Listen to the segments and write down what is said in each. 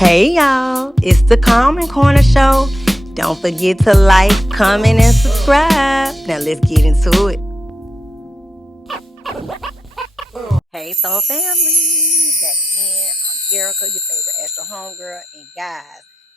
Hey y'all, it's the Calm Corner Show. Don't forget to like, comment, and subscribe. Now let's get into it. Hey Soul Family, back again. I'm Erica, your favorite Astro homegirl. And guys,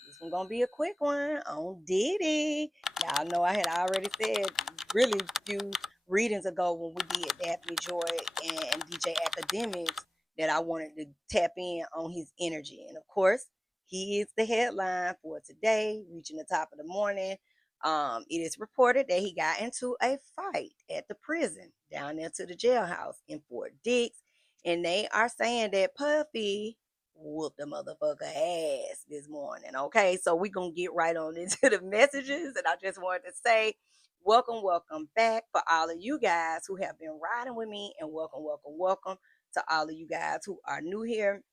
this one's gonna be a quick one on Diddy. Y'all know I had already said really few readings ago when we did Daphne Joy and DJ Academics that I wanted to tap in on his energy. And of course, he is the headline for today, reaching the top of the morning. It is reported that he got into a fight at the prison down there to the jailhouse in Fort Dix, and they are saying that Puffy whooped the motherfucker ass this morning. Okay, so we're gonna get right on into the messages, and I just wanted to say welcome back for all of you guys who have been riding with me, and welcome to all of you guys who are new here.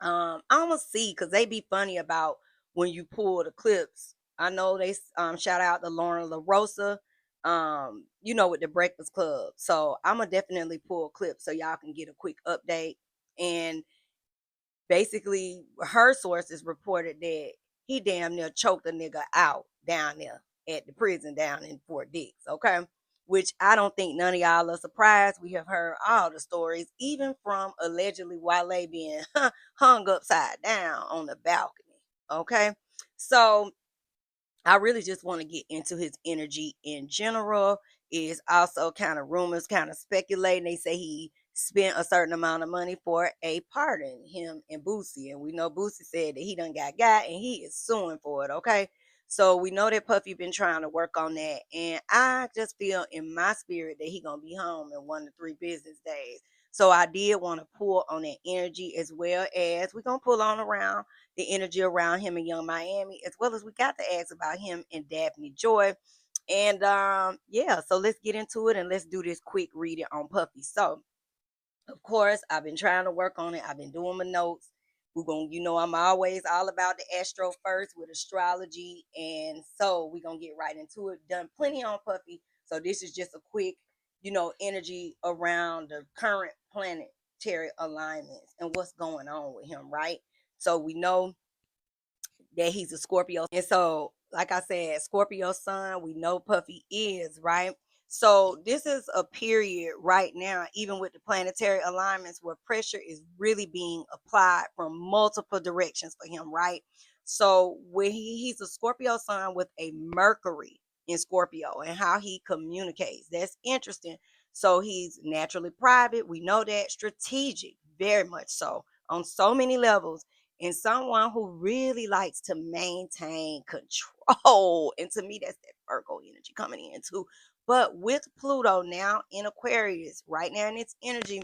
I'm gonna see because they be funny about when you pull the clips. I know they shout out to Lauren LaRosa, with the Breakfast Club. So I'm gonna definitely pull clips so y'all can get a quick update. And basically, her sources reported that he damn near choked a nigga out down there at the prison down in Fort Dix. Okay. Which I don't think none of y'all are surprised. We have heard all the stories, even from allegedly Wale being hung upside down on the balcony. Okay. So I really just want to get into his energy in general. Is also kind of rumors, kind of speculating. They say he spent a certain amount of money for a pardon, him and Boosie. And we know Boosie said that he done got and he is suing for it. Okay. So we know that Puffy been trying to work on that. And I just feel in my spirit that he gonna be home in 1 to 3 business days. So I did want to pull on that energy as well as we're gonna pull on around the energy around him and Young Miami, as well as we got to ask about him and Daphne Joy. And yeah, so let's get into it and let's do this quick reading on Puffy. So, of course, I've been trying to work on it. I've been doing my notes. We're gonna, I'm always all about the astro first with astrology. And so we're gonna get right into it. Done plenty on Puffy. So this is just a quick, energy around the current planetary alignments and what's going on with him, right? So we know that he's a Scorpio. And so, like I said, Scorpio sun, we know Puffy is, right? So this is a period right now, even with the planetary alignments, where pressure is really being applied from multiple directions for him, right? So when he's a Scorpio sun with a Mercury in Scorpio and how he communicates, that's interesting. So he's naturally private. We know that, strategic, very much so, on so many levels, and someone who really likes to maintain control. And to me, that's that Virgo energy coming in too. But with Pluto now in Aquarius, right now in its energy,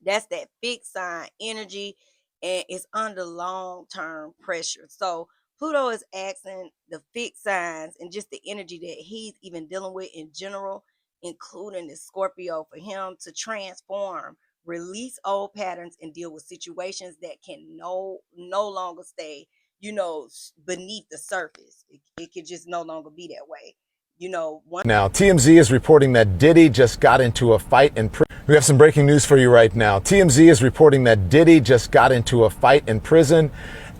that's that fixed sign energy, and it's under long-term pressure. So Pluto is asking the fixed signs and just the energy that he's even dealing with in general, including the Scorpio, for him to transform, release old patterns, and deal with situations that can no longer stay, beneath the surface. It could just no longer be that way. Now, TMZ is reporting that Diddy just got into a fight in prison. We have some breaking news for you right now. TMZ is reporting that Diddy just got into a fight in prison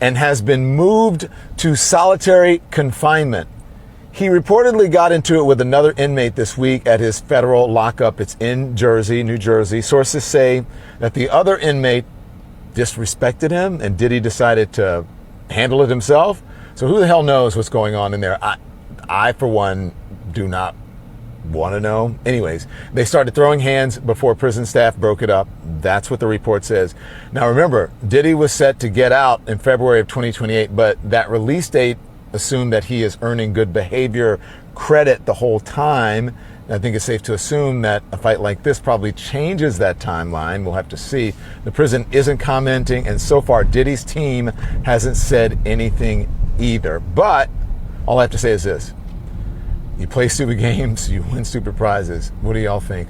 and has been moved to solitary confinement. He reportedly got into it with another inmate this week at his federal lockup. It's in Jersey, New Jersey. Sources say that the other inmate disrespected him and Diddy decided to handle it himself. So who the hell knows what's going on in there? I for one, do not want to know. Anyways, they started throwing hands before prison staff broke it up. That's what the report says. Now remember, Diddy was set to get out in February of 2028, but that release date assumed that he is earning good behavior credit the whole time. I think it's safe to assume that a fight like this probably changes that timeline. We'll have to see. The prison isn't commenting, and so far Diddy's team hasn't said anything either. But all I have to say is this. You play stupid games, you win stupid prizes. What do y'all think?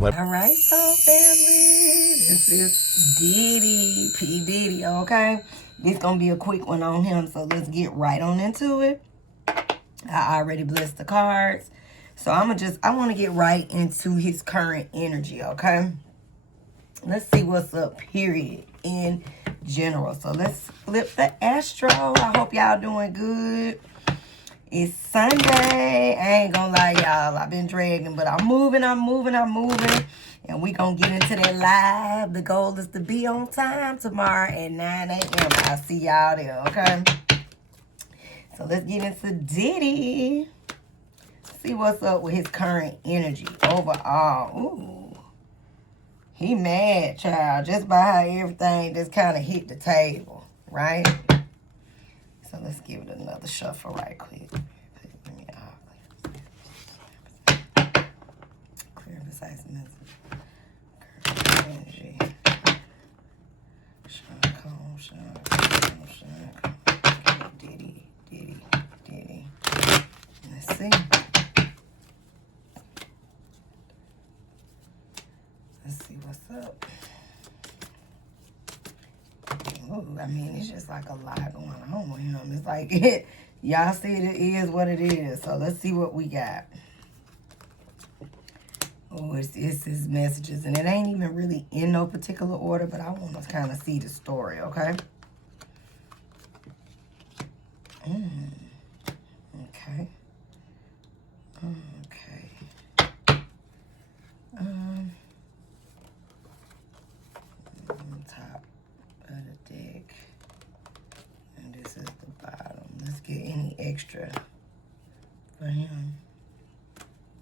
All right, so family, this is Diddy, P. Diddy, okay? This gonna be a quick one on him, so let's get right on into it. I already blessed the cards. So I want to get right into his current energy, okay? Let's see what's up, period, in general. So let's flip the astro. I hope y'all doing good. It's Sunday. I ain't gonna lie, y'all. I've been dragging, but I'm moving. And we gonna get into that live. The goal is to be on time tomorrow at 9 a.m. I'll see y'all there, okay? So let's get into Diddy. See what's up with his current energy overall. Ooh. He mad, child, just by how everything just kind of hit the table, right? So let's give it another shuffle right quick. Clear, precise message. Current energy. Shine, calm, shine, calm, shine, calm. Diddy. Let's see. Let's see what's up. Ooh, I mean, it's just like a lot going on with him. It's like, y'all see it is what it is. So let's see what we got. Oh, it's his messages. And it ain't even really in no particular order, but I want to kind of see the story, okay? Okay. Top of the deck. And this is the bottom. Let's get any extra for him.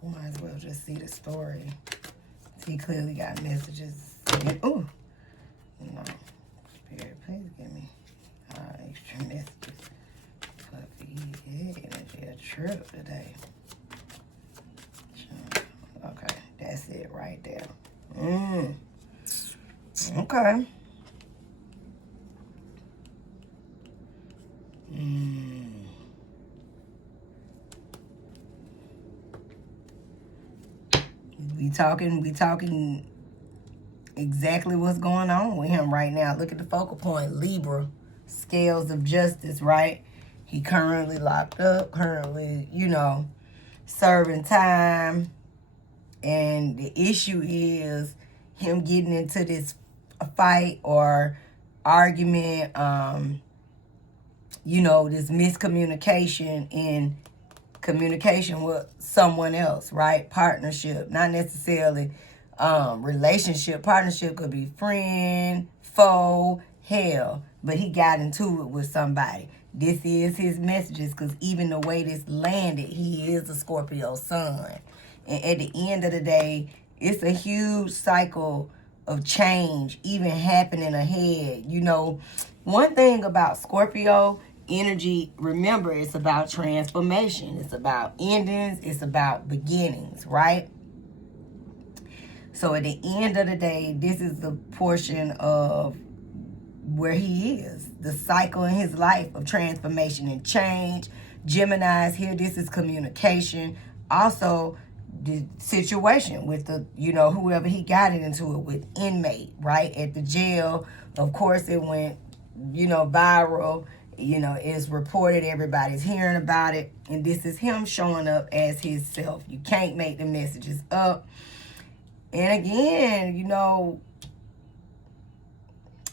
We might as well just see the story. He clearly got messages. Ooh. No. Spirit, please give me extra messages. Puffy, energy, a trip today. Okay, that's it right there. Okay. We talking exactly what's going on with him right now. Look at the focal point, Libra, scales of justice, right? He currently locked up, serving time. And the issue is him getting into this fight or argument, this miscommunication in communication with someone else, right? Partnership, not necessarily relationship. Partnership could be friend, foe, hell, but he got into it with somebody. This is his messages, because even the way this landed, he is a Scorpio sun. And at the end of the day, it's a huge cycle of change even happening ahead. One thing about Scorpio energy, remember, it's about transformation. It's about endings. It's about beginnings, right? So at the end of the day, this is the portion of where he is, the cycle in his life of transformation and change. Gemini's here, this is communication. Also, the situation with the, whoever he got it into it with, inmate, right? At the jail, of course, it went, viral. It's reported, everybody's hearing about it. And this is him showing up as his self. You can't make the messages up. And again,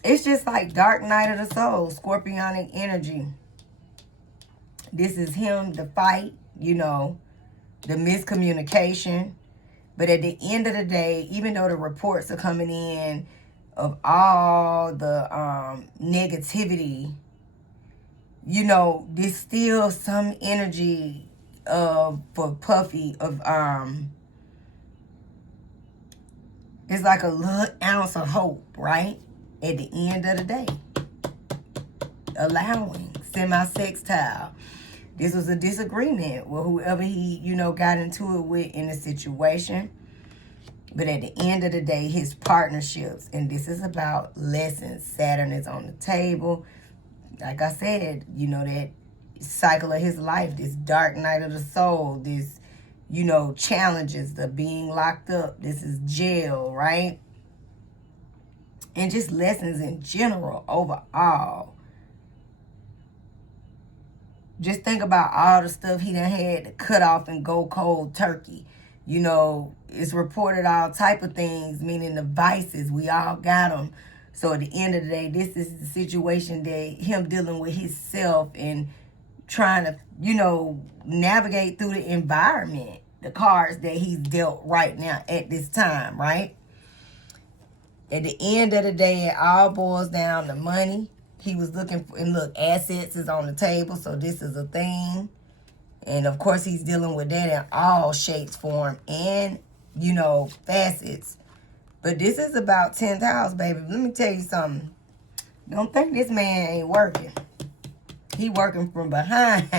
it's just like dark night of the soul, scorpionic energy. This is him, the fight, the miscommunication. But at the end of the day, even though the reports are coming in of all the negativity, there's still some energy for Puffy of it's like a little ounce of hope, right? At the end of the day. Allowing, semi-sextile. This was a disagreement with whoever he, got into it with in the situation. But at the end of the day, his partnerships, and this is about lessons. Saturn is on the table. Like I said, that cycle of his life, this dark night of the soul, this, challenges, the being locked up. This is jail, right? And just lessons in general, overall. Just think about all the stuff he done had to cut off and go cold turkey. It's reported all type of things, meaning the vices. We all got them. So at the end of the day, this is the situation that him dealing with himself and trying to, navigate through the environment, the cards that he's dealt right now at this time, right? At the end of the day, it all boils down to money. He was looking for, and look, assets is on the table, so this is a thing. And of course, he's dealing with that in all shapes, form, and, facets. But this is about 10,000, baby. Let me tell you something. Don't think this man ain't working. He working from behind.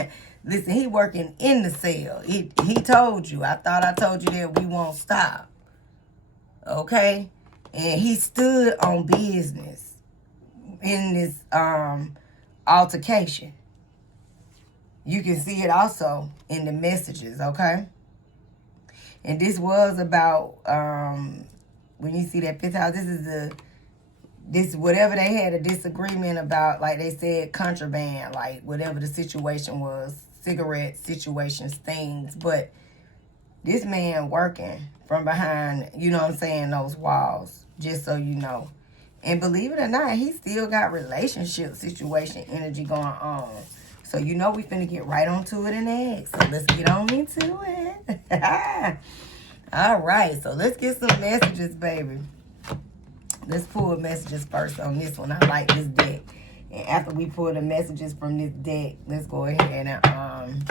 Listen, he working in the cell. He told you. I thought I told you that we won't stop. Okay? And he stood on business in this altercation. You can see it also in the messages, okay? And this was about, when you see that fifth house, this whatever they had a disagreement about, like they said, contraband, like whatever the situation was, cigarette situations, things. But this man working from behind, those walls, just so you know. And believe it or not, he still got relationship situation energy going on. So we finna get right onto it and ask. So let's get on into it. All right, so let's get some messages, baby. Let's pull messages first on this one. I like this deck. And after we pull the messages from this deck, let's go ahead and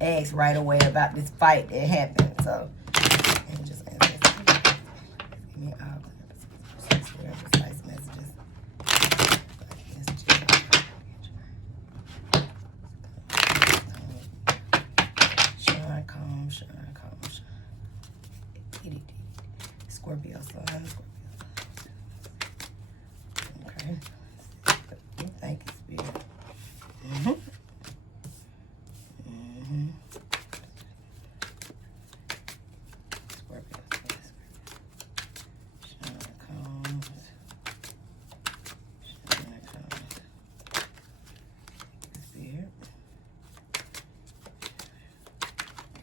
ask right away about this fight that happened. So, let me just answer this. Give me all precise messages. Shine, calm. Scorpio, sun, Scorpio. Okay. Thank you, Spirit. Scorpio. Shine, calm. Spirit.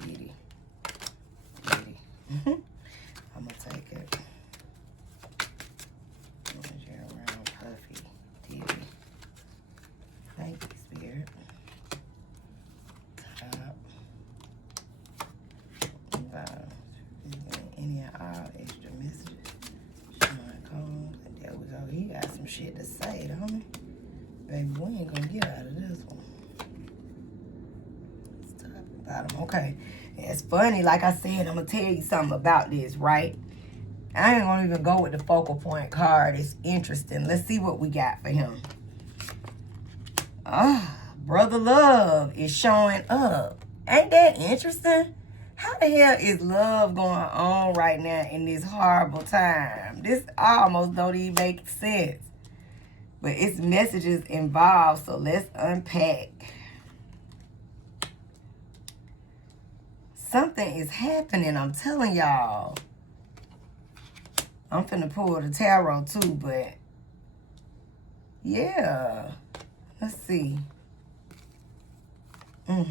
Diddy. I'm gonna take it. Around Puffy. Diddy. Thank you, Spirit. Top. Bottom. Any of all extra messages. Sean Combs. And there we go. He got some shit to say, don't he? Baby, we ain't gonna get out of this one. Top and bottom. Okay. It's funny, like I said, I'm going to tell you something about this, right? I ain't going to even go with the focal point card. It's interesting. Let's see what we got for him. Brother Love is showing up. Ain't that interesting? How the hell is love going on right now in this horrible time? This almost don't even make sense. But it's messages involved, so let's unpack. Something is happening, I'm telling y'all. I'm finna pull the tarot too, but yeah. Let's see. Oh,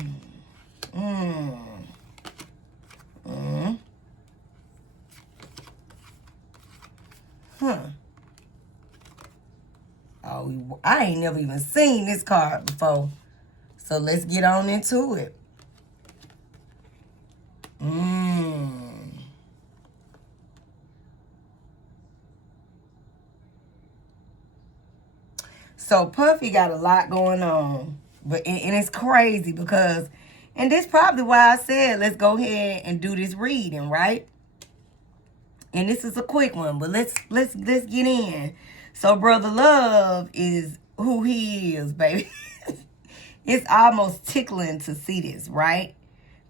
I ain't never even seen this card before. So let's get on into it. So Puffy got a lot going on. And it's crazy because, and this is probably why I said let's go ahead and do this reading, right? And this is a quick one, but let's get in. So Brother Love is who he is, baby. It's almost tickling to see this, right?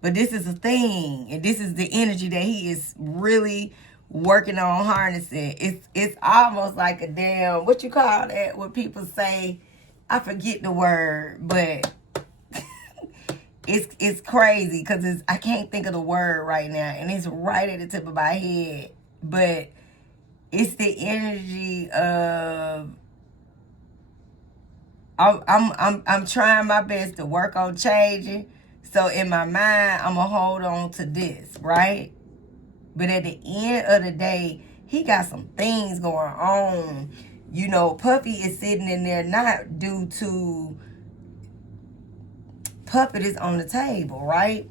But this is a thing, and this is the energy that he is really working on harnessing. It's almost like a damn, what you call that, what people say, I forget the word, but it's crazy because I can't think of the word right now, and it's right at the tip of my head. But it's the energy of I'm trying my best to work on changing. So in my mind, I'm gonna hold on to this, right? But at the end of the day, he got some things going on. You know, Puffy is sitting in there not due to Puppet is on the table, right?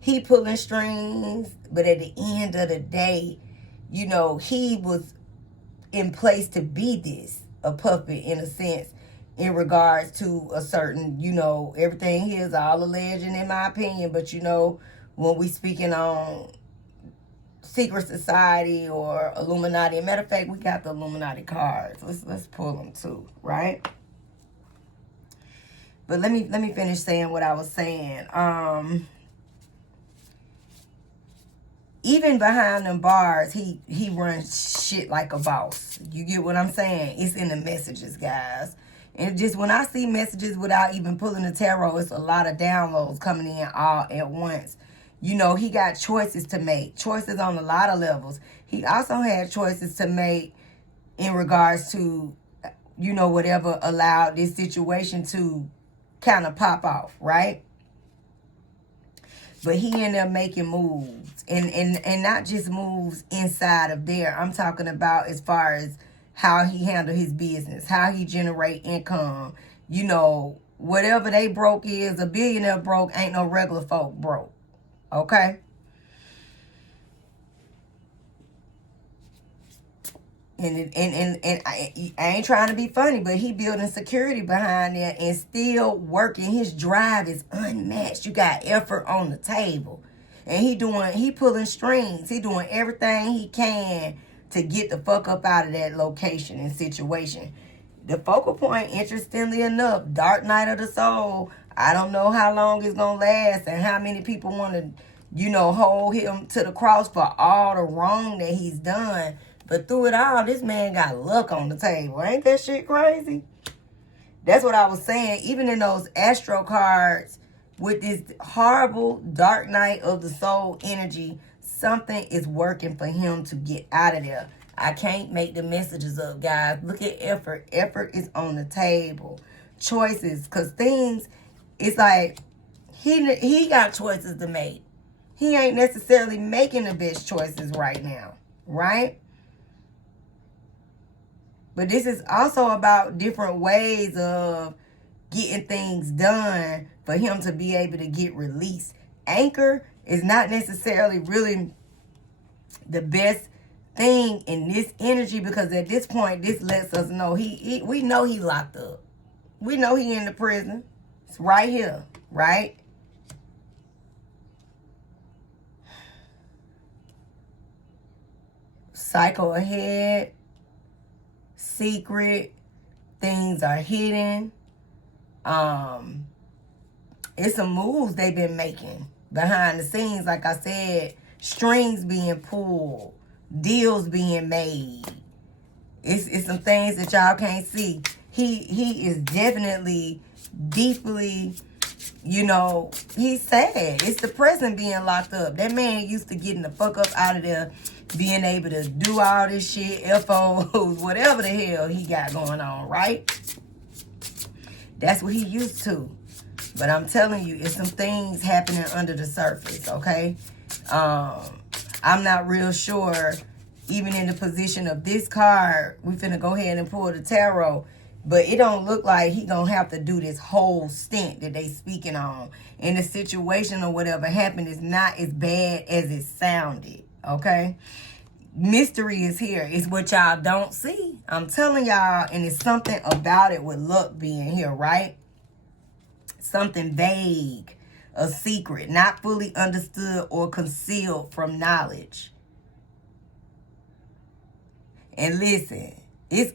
He pulling strings, but at the end of the day, you know, he was in place to be this, a puppet in a sense, in regards to a certain, you know, everything here is all alleged in my opinion, but you know, when we speaking on secret society or Illuminati, matter of fact, we got the Illuminati cards. Let's pull them too, right? But let me finish saying what I was saying. Even behind them bars, he runs shit like a boss. You get what I'm saying? It's in the messages, guys. And just when I see messages without even pulling the tarot, it's a lot of downloads coming in all at once. You know, he got choices to make. Choices on a lot of levels. He also had choices to make in regards to, you know, whatever allowed this situation to kind of pop off, right? But he ended up making moves. And not just moves inside of there. I'm talking about as far as how he handled his business, how he generate income. You know, whatever they broke is, a billionaire broke ain't no regular folk broke. Okay? And I ain't trying to be funny, but he building security behind there and still working. His drive is unmatched. You got effort on the table. And he pulling strings. He doing everything he can to get the fuck up out of that location and situation. The focal point, interestingly enough, Dark Night of the Soul, I don't know how long it's going to last and how many people want to, you know, hold him to the cross for all the wrong that he's done. But through it all, this man got luck on the table. Ain't that shit crazy? That's what I was saying. Even in those astro cards, with this horrible dark night of the soul energy, something is working for him to get out of there. I can't make the messages up, guys. Look at effort. Effort is on the table. Choices, because things, it's like he got choices to make. He ain't necessarily making the best choices right now, right? But this is also about different ways of getting things done for him to be able to get released. Anchor is not necessarily really the best thing in this energy, because at this point, this lets us know we know he locked up. We know he in the prison. It's right here, right? Cycle ahead. Secret. Things are hidden. It's some moves they've been making behind the scenes. Like I said, strings being pulled, deals being made. It's some things that y'all can't see. He is definitely deeply, you know, he's sad. It's the prison being locked up. That man used to getting the fuck up out of there, being able to do all this shit, FOs, whatever the hell he got going on, right? That's what he used to. But I'm telling you, it's some things happening under the surface, okay? I'm not real sure, even in the position of this card, we finna go ahead and pull the tarot, but it don't look like he gonna have to do this whole stint that they speaking on. And the situation or whatever happened is not as bad as it sounded, okay? Mystery is here. It's what y'all don't see. I'm telling y'all, and it's something about it with luck being here, right? Something vague, a secret, not fully understood or concealed from knowledge. And listen, it's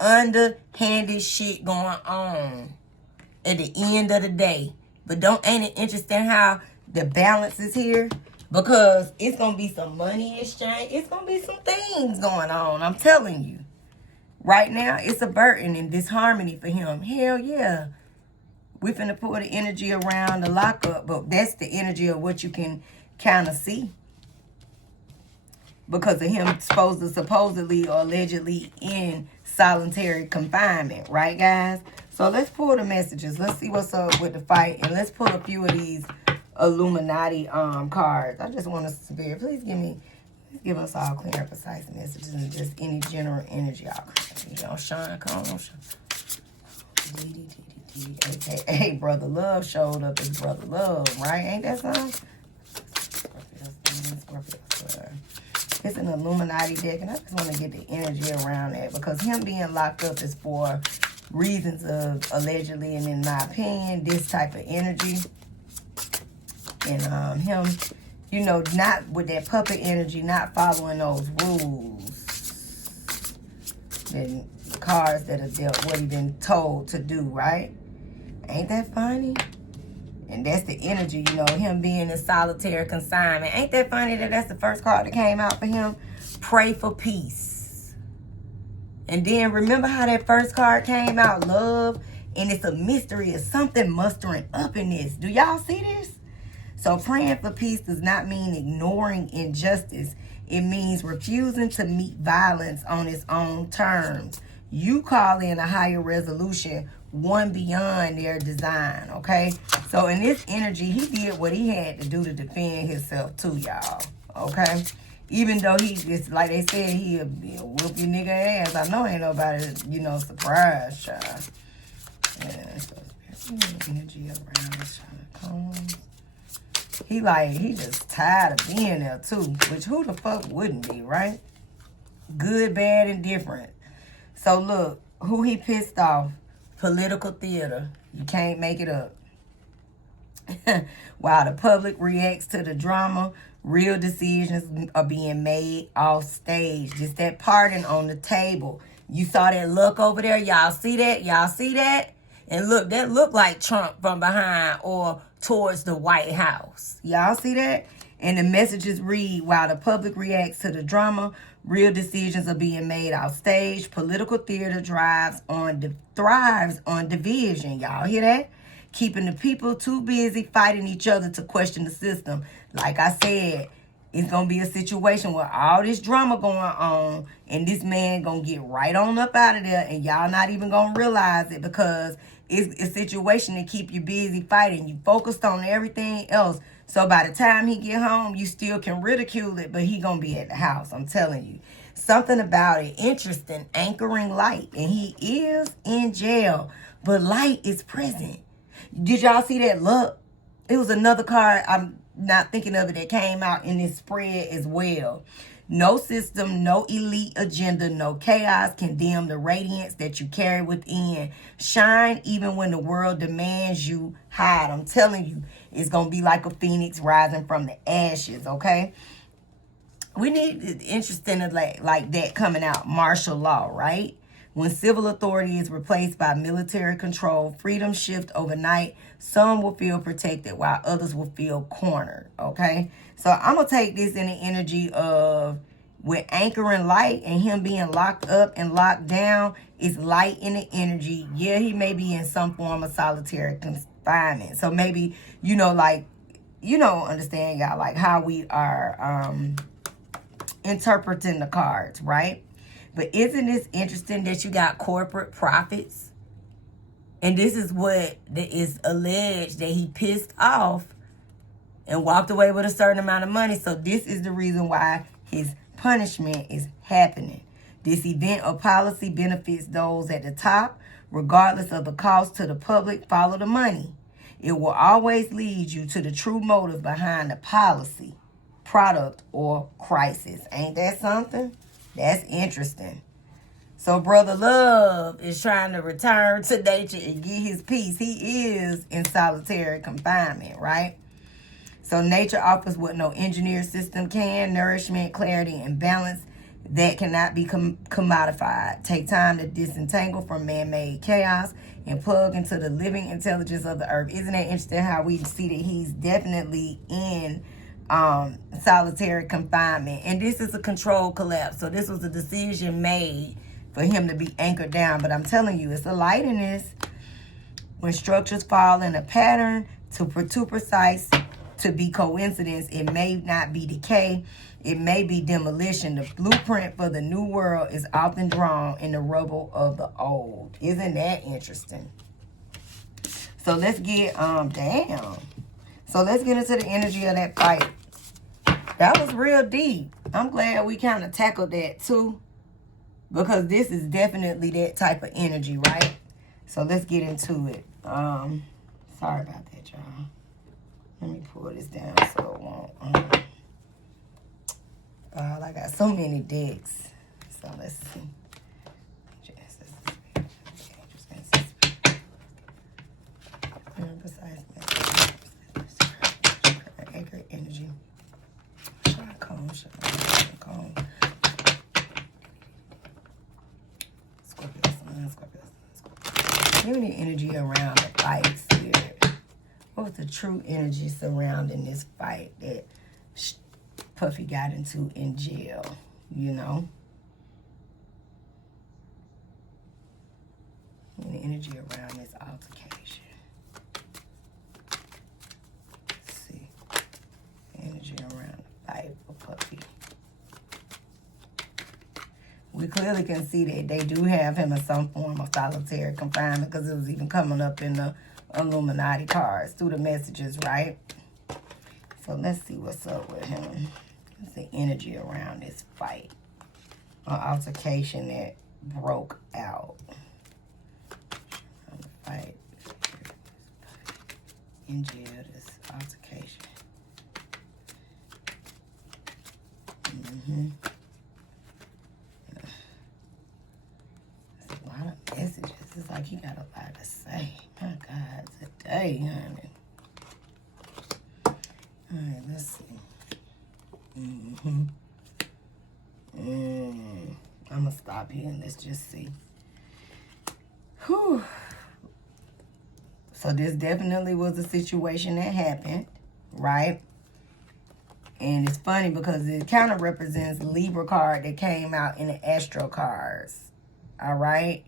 underhanded shit going on at the end of the day. But ain't it interesting how the balance is here? Because it's going to be some money exchange. It's going to be some things going on. I'm telling you. Right now, it's a burden and disharmony for him. Hell yeah. We finna pull the energy around the lockup. But that's the energy of what you can kind of see. Because of him supposedly or allegedly in solitary confinement. Right, guys? So let's pull the messages. Let's see what's up with the fight. And let's pull a few of these Illuminati cards. I just want to spirit. Please give me Give us all clear and precise messages and just any general energy. All you know, Sean, come on, Sean. AKA Brother Love showed up as Brother Love, right? Ain't that something? It's an Illuminati deck, and I just want to get the energy around that because him being locked up is for reasons of allegedly, and in my opinion, this type of energy. And him, you know, not with that puppet energy, not following those rules. The cards that are dealt, what he been told to do, right? Ain't that funny? And that's the energy, you know, him being in solitary confinement. Ain't that funny that that's the first card that came out for him? Pray for peace. And then remember how that first card came out? Love. And it's a mystery. It's something mustering up in this. Do y'all see this? So praying for peace does not mean ignoring injustice. It means refusing to meet violence on its own terms. You call in a higher resolution, one beyond their design, okay? So in this energy, he did what he had to do to defend himself too, y'all, okay? Even though it's like they said, he'll whoop your nigga ass. I know ain't nobody, you know, surprised, child. Yeah, so energy around this child. He just tired of being there too, which who the fuck wouldn't be, right? Good, bad, and different. So look, who he pissed off? Political theater. You can't make it up. While the public reacts to the drama, real decisions are being made off stage. Just that pardon on the table. You saw that look over there? Y'all see that? Y'all see that? And look, that looked like Trump from behind or towards the White House. Y'all see that? And the messages read, while the public reacts to the drama, real decisions are being made off stage. Political theater thrives on division. Y'all hear that? Keeping the people too busy fighting each other to question the system. Like I said, it's going to be a situation where all this drama going on and this man going to get right on up out of there and y'all not even going to realize it because it's a situation to keep you busy fighting. You focused on everything else. So by the time he get home, you still can ridicule it, but he going to be at the house. I'm telling you. Something about it. Interesting. Anchoring light. And he is in jail, but light is present. Did y'all see that? Look, it was another card. I'm not thinking of it that came out in this spread as well. No system, no elite agenda, no chaos can dim the radiance that you carry within. Shine even when the world demands you hide. I'm telling you, it's going to be like a phoenix rising from the ashes, okay? We need interesting like that coming out. Martial law, right? When civil authority is replaced by military control, freedom shift overnight. Some will feel protected while others will feel cornered, okay? So I'm going to take this in the energy of with anchoring light and him being locked up and locked down, it's light in the energy. Yeah, he may be in some form of solitary confinement. So maybe, you know, like, you know, understand y'all, like how we are interpreting the cards, right? But isn't this interesting that you got corporate profits? And this is what is alleged that he pissed off and walked away with a certain amount of money. So this is the reason why his punishment is happening. This event or policy benefits those at the top, regardless of the cost to the public. Follow the money. It will always lead you to the true motive behind the policy, product, or crisis. Ain't that something? That's interesting. So Brother Love is trying to return to nature and get his peace. He is in solitary confinement, right? So nature offers what no engineered system can: nourishment, clarity, and balance that cannot be commodified. Take time to disentangle from man-made chaos and plug into the living intelligence of the earth. Isn't that interesting how we see that he's definitely in solitary confinement? And this is a controlled collapse. So this was a decision made for him to be anchored down. But I'm telling you, it's a light in this. When structures fall in a pattern too precise to be coincidence, it may not be decay. It may be demolition. The blueprint for the new world is often drawn in the rubble of the old. Isn't that interesting? So let's get, damn. So let's get into the energy of that fight. That was real deep. I'm glad we kind of tackled that too, because this is definitely that type of energy, right? So let's get into it. Sorry about that, y'all. Let me pull this down so it won't. I got so many decks. So let's see. Accurate energy. Calm. Scorpio sun. Give me the energy around the fight here. What was the true energy surrounding this fight that Puffy got into in jail, you know? And the energy around this altercation. Let's see. Energy around the fight for Puffy. We clearly can see that they do have him in some form of solitary confinement, because it was even coming up in the Illuminati cards through the messages, right? So let's see what's up with him. What's the energy around this fight or altercation that broke out? Fight in jail, this altercation. There's a lot of messages. It's like he got a lot to say. My God, today, honey. All right, let's see. I'm gonna stop here and let's just see. Whew. So this definitely was a situation that happened, right? And it's funny because it kind of represents Libra card that came out in the Astro cards. All right?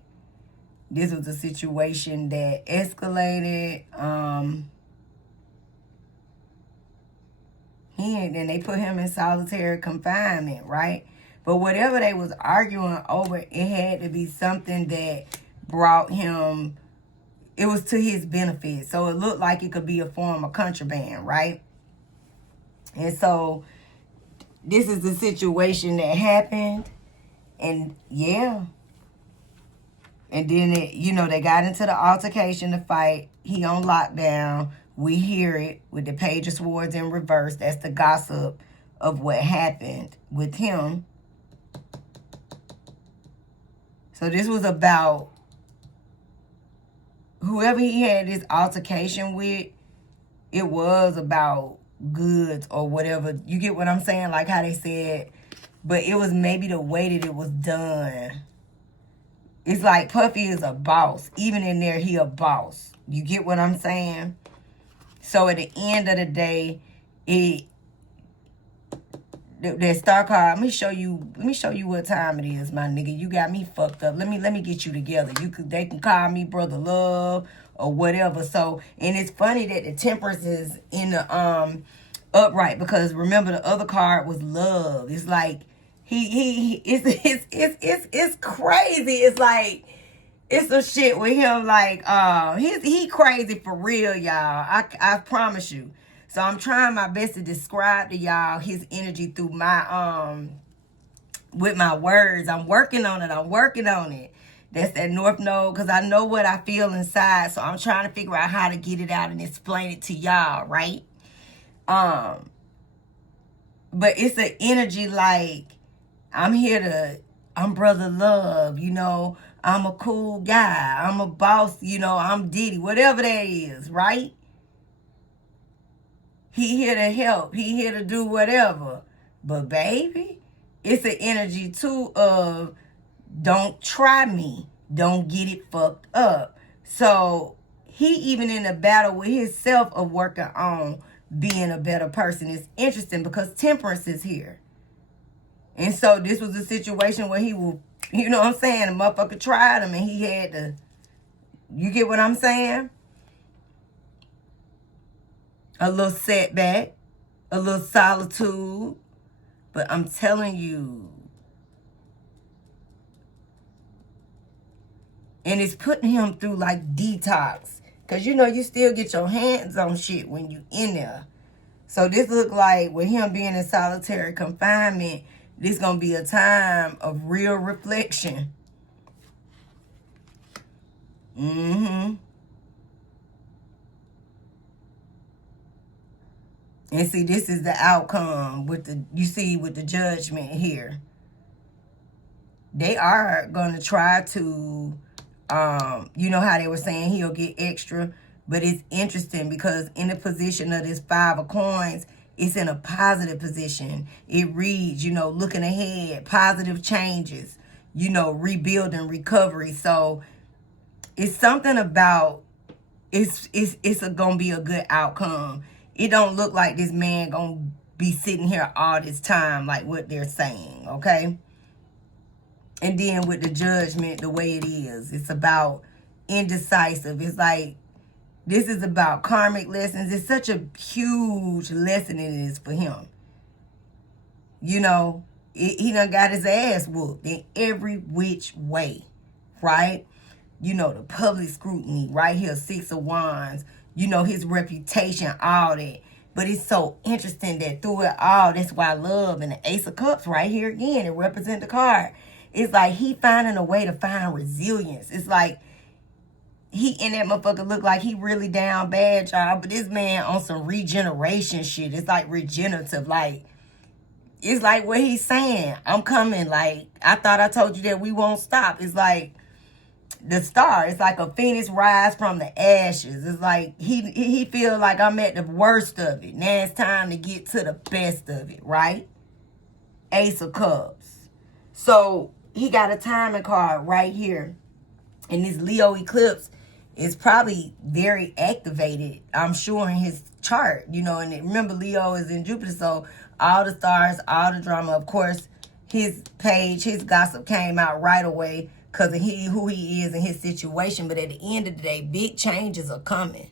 This was a situation that escalated. And they put him in solitary confinement, right? But whatever they was arguing over, it had to be something that brought him, it was to his benefit. So it looked like it could be a form of contraband, right? And so this is the situation that happened. And yeah. And then, they got into the altercation, the fight. He on lockdown. We hear it with the Page of Swords in reverse. That's the gossip of what happened with him. So this was about whoever he had this altercation with. It was about goods or whatever. You get what I'm saying? Like how they said. But it was maybe the way that it was done. It's like Puffy is a boss. Even in there, he a boss. You get what I'm saying? So at the end of the day, that star card. Let me show you what time it is, my nigga. You got me fucked up. Let me get you together. They can call me Brother Love or whatever. So, and it's funny that the Temperance is in the upright, because remember the other card was Love. It's like it's crazy. It's like it's some shit with him. Like he crazy for real, y'all. I promise you. So I'm trying my best to describe to y'all his energy through my with my words. I'm working on it. That's that North Node, because I know what I feel inside. So I'm trying to figure out how to get it out and explain it to y'all, right? But it's an energy like I'm Brother Love, I'm a cool guy, I'm a boss, I'm Diddy, whatever that is, right? He here to help. He here to do whatever. But baby, it's an energy too of don't try me. Don't get it fucked up. So he even in a battle with himself of working on being a better person. It's interesting because Temperance is here. And so this was a situation where he will, you know what I'm saying? The motherfucker tried him and he had to, you get what I'm saying? A little setback, a little solitude. But I'm telling you. And it's putting him through like detox. Because you still get your hands on shit when you in there. So this look like with him being in solitary confinement, This gonna be a time of real reflection. Mm-hmm. And see, this is the outcome with the judgment here. They are gonna try to, you know how they were saying he'll get extra, but it's interesting because in the position of this 5 of coins, it's in a positive position. It reads, you know, looking ahead, positive changes, you know, rebuilding, recovery. So it's something about gonna be a good outcome. It don't look like this man gonna be sitting here all this time like what they're saying, okay? And then with the judgment, the way it is, it's about indecisive. It's like, this is about karmic lessons. It's such a huge lesson it is for him. You know, he done got his ass whooped in every which way, right? You know, the public scrutiny right here, 6 of Wands, you know, his reputation, all that. But it's so interesting that through it all, that's why I love, and the Ace of Cups right here again, it represents the card. It's like he finding a way to find resilience. It's like he in that motherfucker look like he really down bad, y'all. But this man on some regeneration shit. It's like regenerative. Like, it's like what he's saying. I'm coming. Like, I thought I told you that we won't stop. It's like the star. It's like a phoenix rise from the ashes. It's like he feel like I'm at the worst of it. Now it's time to get to the best of it, right? Ace of Cups. So he got a timing card right here. And this Leo eclipse is probably very activated, I'm sure, in his chart. You know, and remember, Leo is in Jupiter, so all the stars, all the drama. Of course, his page, his gossip came out right away because of who he is and his situation. But at the end of the day, big changes are coming.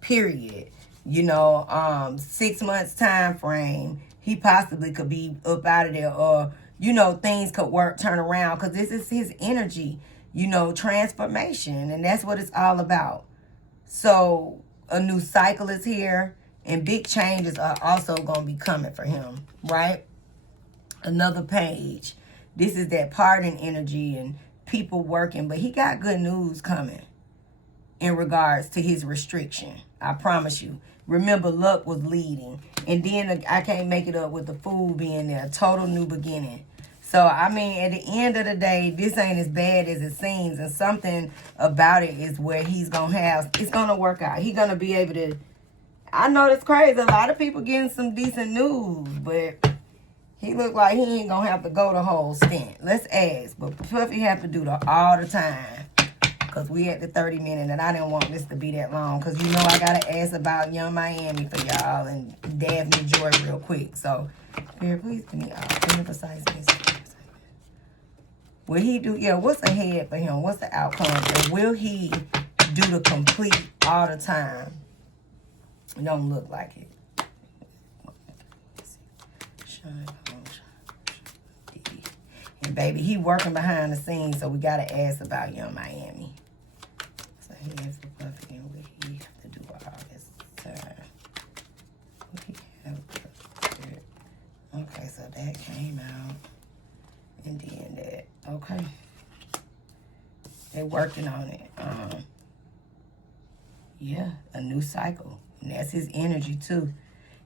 Period. You know, 6 months time frame, he possibly could be up out of there, or, you know, things could turn around, because this is his energy, you know, transformation, and that's what it's all about. So a new cycle is here, and big changes are also going to be coming for him, right? Another page. This is that parting energy and people working, but he got good news coming in regards to his restriction. I promise you. Remember, luck was leading. And then I can't make it up with the Fool being there. Total new beginning. So, I mean, at the end of the day, this ain't as bad as it seems. And something about it is where he's going to have, it's going to work out. He's going to be able to, I know that's crazy. A lot of people getting some decent news, but he look like he ain't going to have to go the whole stint. Let's ask. But Puffy have to do all the time. Because we at the 30 minute, and I didn't want this to be that long. Because, you know, I got to ask about Young Miami for y'all and Daphne Joy real quick. So, Spirit, please give me precise this. Will he do, what's ahead for him? What's the outcome? And will he do the complete all the time? It don't look like it. And baby, he working behind the scenes, so we got to ask about Young Miami. So he has the Puffy, and what he have to do all this time. What he have to do? Okay, so that came out. And then that, okay. They're working on it. Yeah, a new cycle. And that's his energy too.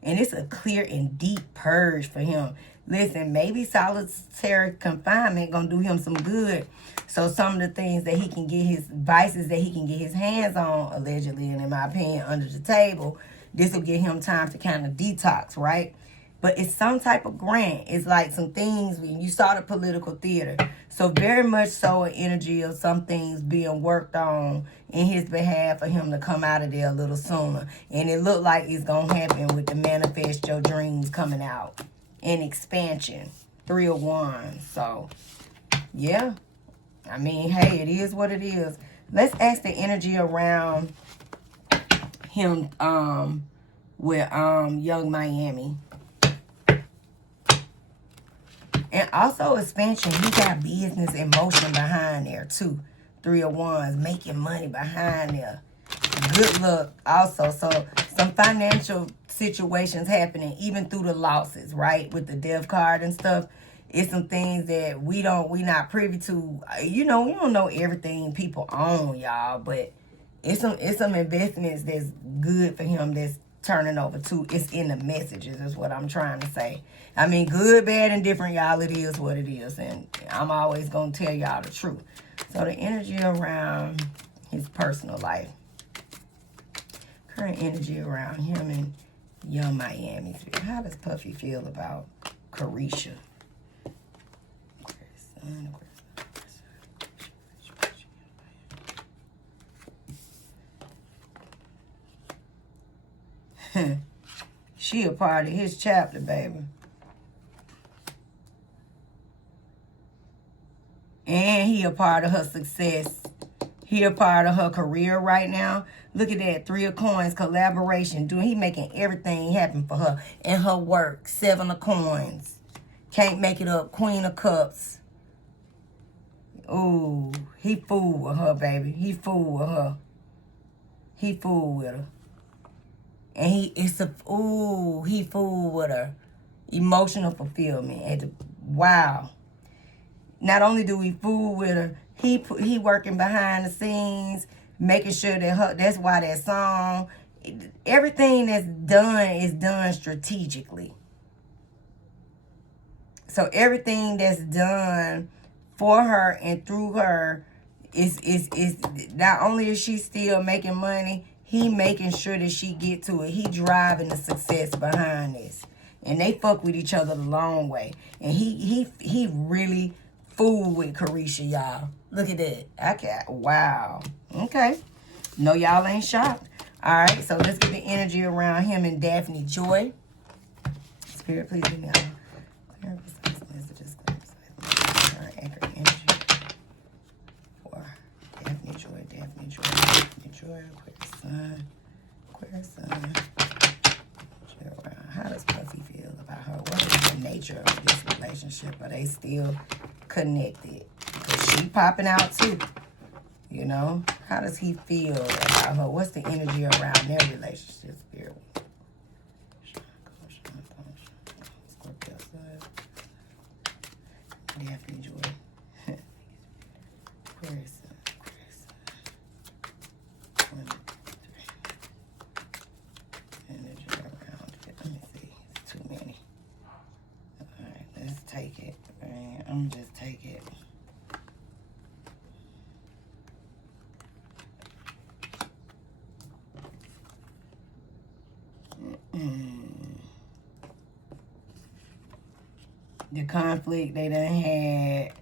And it's a clear and deep purge for him. Listen, maybe solitary confinement gonna do him some good. So some of the things that he can get, his vices that he can get his hands on, allegedly, and in my opinion, under the table, this will give him time to kind of detox, right? But it's some type of grant. It's like some things when you saw the political theater. So very much so an energy of some things being worked on in his behalf for him to come out of there a little sooner. And it looked like it's going to happen with the Manifest Your Dreams coming out and expansion. 3 of Wands. So, yeah. I mean, hey, it is what it is. Let's ask the energy around him with Young Miami. And also expansion, he got business in motion behind there too. 3 of Wands, making money behind there. Good luck also. So some financial situations happening even through the losses, right? With the death card and stuff. it's some things that we not privy to. You know, we don't know everything people own, y'all, but it's some investments that's good for him that's turning over too. It's in the messages is what I'm trying to say. I mean, good, bad, and different, y'all. It is what it is, and I'm always gonna tell y'all the truth. So the energy around his personal life, current energy around him and young Miami. How does Puffy feel about Carisha? She a part of his chapter, baby. And he a part of her success. He a part of her career right now. Look at that. 3 of Coins, collaboration. He making everything happen for her. And her work. 7 of Coins. Can't make it up. Queen of Cups. Ooh, he fooled with her, baby. He fooled with her. He fooled with her. And he fooled with her. Emotional fulfillment. Wow. Not only do we fool with her, he working behind the scenes, making sure that that's why that song, everything that's done is done strategically. So everything that's done for her and through her is not only is she still making money, he making sure that she get to it. He driving the success behind this. And they fuck with each other the long way. And he really fooled with Carisha, y'all. Look at that. Wow. Okay. No, y'all ain't shocked. All right, so let's get the energy around him and Daphne Joy. Spirit, please give me all clear, precise messages, clear, accurate energy for Daphne Joy, Aquarius Sun. How does Puffy feel about her? What is the nature of this relationship? Are they still connected? Because she popping out too. You know? How does he feel about her? What's the energy around their relationship, Spirit? Scorpio Sun. Daphne Joy. Aquarius Sun. Energy around it. Let me see. It's too many. Alright, let's take it. Man, I'm just take it. The conflict they done had.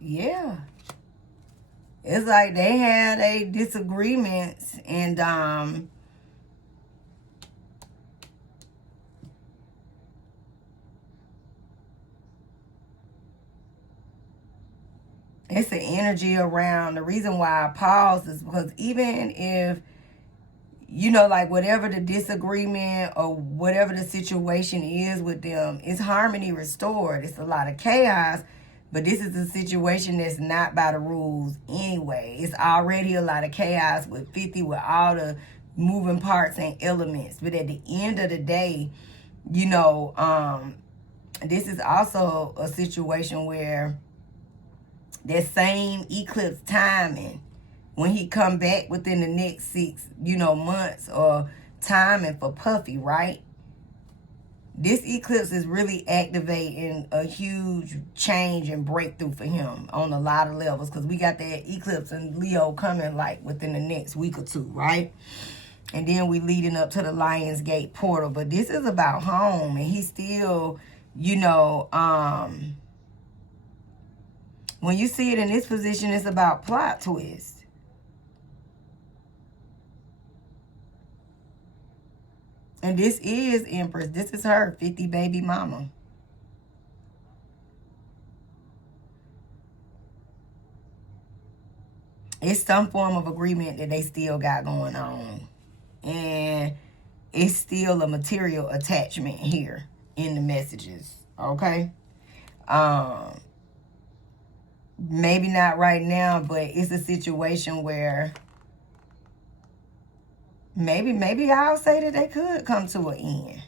Yeah. It's like they had a disagreements and it's the energy around. The reason why I paused is because even if, you know, like whatever the disagreement or whatever the situation is with them, it's harmony restored. It's a lot of chaos, but this is a situation that's not by the rules anyway. It's already a lot of chaos with 50, with all the moving parts and elements. But at the end of the day, you know, this is also a situation where that same eclipse timing, when he come back within the next 6, you know, months or timing for Puffy, right? This eclipse is really activating a huge change and breakthrough for him on a lot of levels, because we got that eclipse in Leo coming like within the next week or two, right? And then we leading up to the Lionsgate portal. But this is about home, and he's still, you know, when you see it in this position, it's about plot twist. And this is Empress. This is her 50 baby mama. It's some form of agreement that they still got going on. And it's still a material attachment here in the messages. Okay. Maybe not right now, but it's a situation where maybe I'll say that they could come to an end.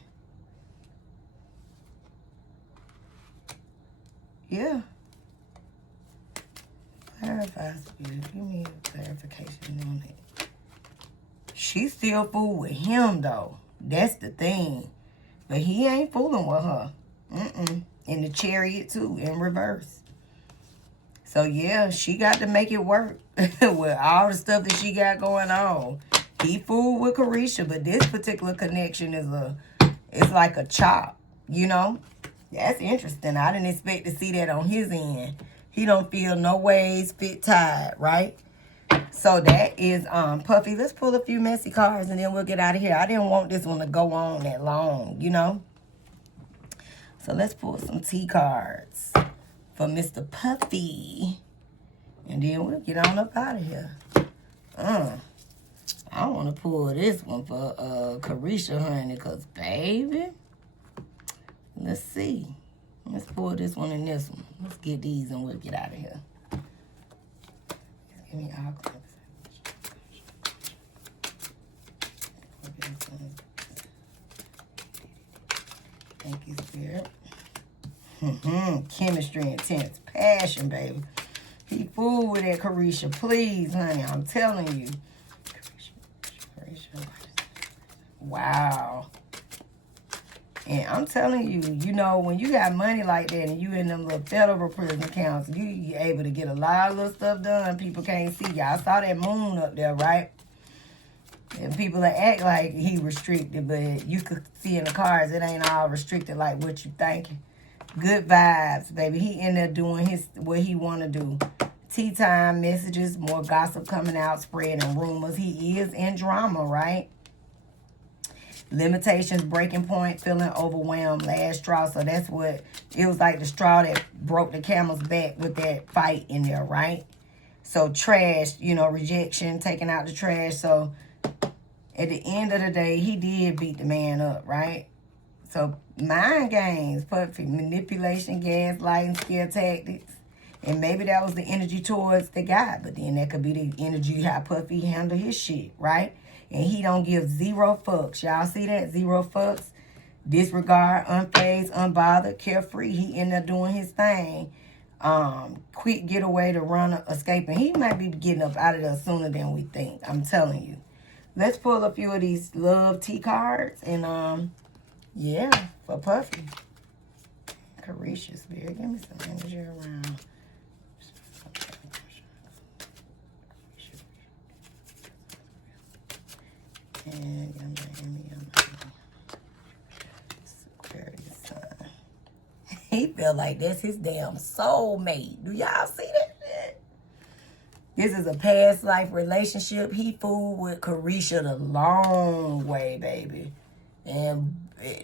Yeah. Clarify, Spirit. Give me a clarification on it. She still fool with him, though. That's the thing. But he ain't fooling with her. In the Chariot, too, in reverse. So, yeah, she got to make it work with all the stuff that she got going on. He fooled with Carisha, but this particular connection is like a chop, you know? That's interesting. I didn't expect to see that on his end. He don't feel no ways fit tied, right? So that is Puffy. Let's pull a few messy cards and then we'll get out of here. I didn't want this one to go on that long, you know? So let's pull some T cards for Mr. Puffy. And then we'll get on up out of here. I want to pull this one for Carisha, honey, because, baby, let's see. Let's pull this one and this one. Let's get these and we'll get out of here. Give me all clips. Thank you, Spirit. Chemistry, intense, passion, baby. He fooled with that Carisha. Please, honey, I'm telling you. Wow. And I'm telling you, you know, when you got money like that and you in them little federal prison accounts, you able to get a lot of little stuff done. People can't see. Y'all saw that moon up there, right? And people that act like he restricted, but you could see in the cards it ain't all restricted like what you thinking. Good vibes, baby. He in there doing what he want to do. Tea time messages, more gossip coming out, spreading rumors. He is in drama, right? Limitations, breaking point, feeling overwhelmed, last straw. So that's what, it was like the straw that broke the camel's back with that fight in there, right? So trash, you know, rejection, taking out the trash. So at the end of the day, he did beat the man up, right? So mind games, Puffy, manipulation, gaslighting, scare tactics. And maybe that was the energy towards the guy. But then that could be the energy how Puffy handle his shit, right? And he don't give zero fucks. Y'all see that? Zero fucks. Disregard, unfazed, unbothered, carefree. He in there doing his thing. Quick getaway to run, escaping. He might be getting up out of there sooner than we think. I'm telling you. Let's pull a few of these love T cards. And, yeah, for Puffy. Carisha, Spirit. Give me some energy around. And he feel like that's his damn soulmate. Do y'all see that shit? This is a past life relationship. He fooled with Carisha the long way, baby. And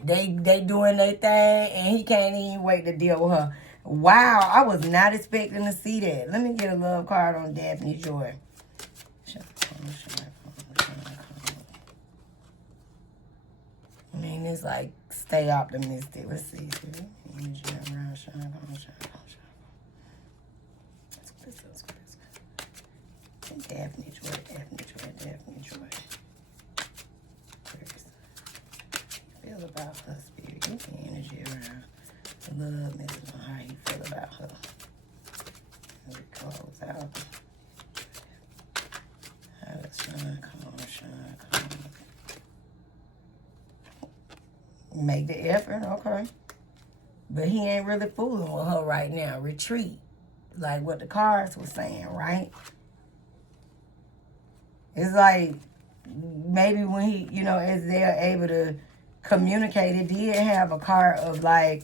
they doing their thing, and he can't even wait to deal with her. Wow, I was not expecting to see that. Let me get a love card on Daphne Joy. I mean, it's like, stay optimistic. Let's see. Energy around, shine on, shine on, shine on. That's good, that's good, that's good. Daphne Joy, Daphne Joy, Daphne Joy. Feel about her, Spirit. Give me energy around the love, message on how you feel about her. As we close out. How does shine, come on, shine, come on. Make the effort, okay. But he ain't really fooling with her right now. Retreat. Like what the cards were saying, right? It's like maybe when he, you know, as they're able to communicate, it did have a card of like,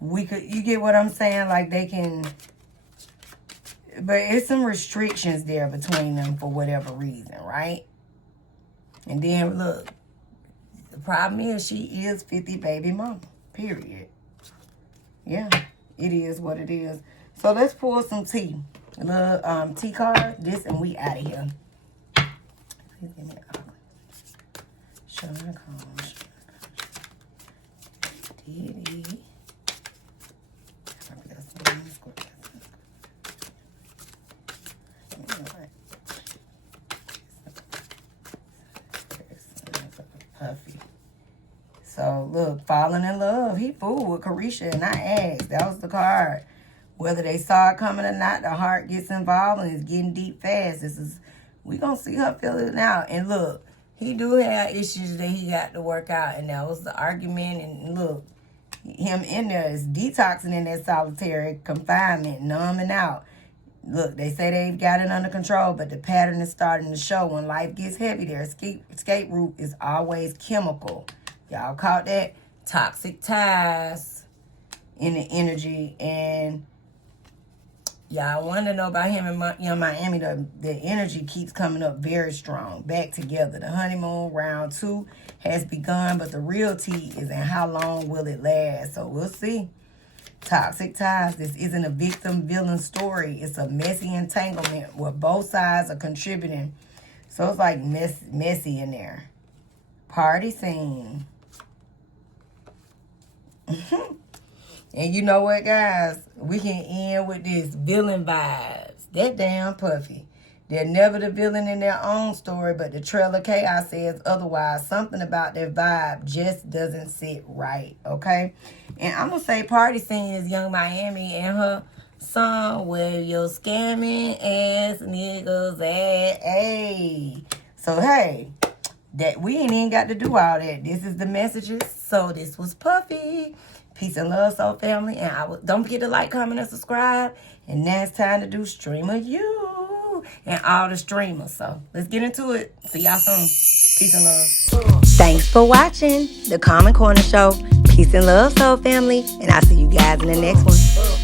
you get what I'm saying? Like they can, but it's some restrictions there between them for whatever reason, right? And then look, the problem is she is 50 baby mama, period. Yeah, it is what it is. So let's pull some tea. The tea card, this, and we out of here. Please give me a shine, calm, shine. Diddy. Puffy. So look, falling in love. He fooled with Carisha, and I asked. That was the card. Whether they saw it coming or not, the heart gets involved and it's getting deep fast. We gonna see her fill it out. And look, he do have issues that he got to work out, and that was the argument. And look, him in there is detoxing in that solitary confinement, numbing out. Look, they say they've got it under control, but the pattern is starting to show. When life gets heavy, their escape route is always chemical. Y'all caught that? Toxic ties in the energy. And y'all want to know about him in Miami. The energy keeps coming up very strong. Back together. The honeymoon round 2 has begun, but the real tea is in how long will it last. So we'll see. Toxic ties. This isn't a victim-villain story. It's a messy entanglement where both sides are contributing. So it's like messy in there. Party scene. And you know what, guys? We can end with this villain vibes. That damn Puffy. They're never the villain in their own story, but the trailer chaos says otherwise. Something about their vibe just doesn't sit right, okay? And I'm going to say party scene is Young Miami and her song, Where Your Scamming Ass Niggas At. Hey. So, hey, that we ain't even got to do all that. This is the messages. So, this was Puffy. Peace and love, soul family. And don't forget to like, comment, and subscribe. And now it's time to do Streamer You and all the streamers. So let's get into it. See y'all soon. Peace and love. Thanks for watching the Common Corner Show. Peace and love, soul family. And I'll see you guys in the next one.